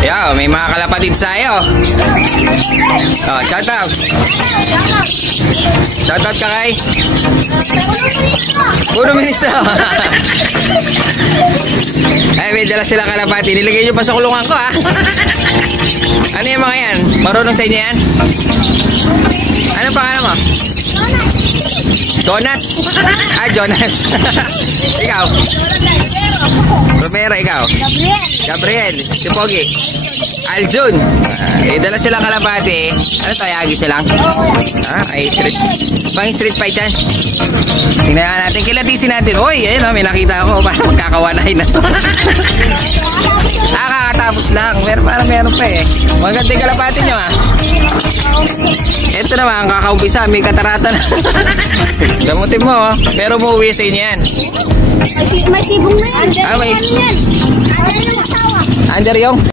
Yo, may mga kalapatid sa'yo. Oh, shout out. Shout out ka kay Puno Ministro. Ay, may dala sila kalapati. Nilagay nyo pa sa kulungan ko, ha? Ano yung mga yan? Marunong sa inyo yan? Ano pangalan mo? Donut? Ah, Jonas. Ikaw? Romero, ikaw? Gabriel. Si Pogi? Aljun. Dala silang kalapati. Ano to? Yagi silang? Ay, street. Bang street fight yan? Tingnan natin. Kilatisin natin. Uy, ayun o. May nakita ako. Parang magkakawanay na to. Kakatapos lang. Pero meron pa eh. Maganda yung kalapati nyo, ha? Ito naman, kakaumpisa. May katarata na. Damutin mo, oh. Pero umuwi sa inyo yan. May sibong na yan. May... Under yung asawa. Under yung?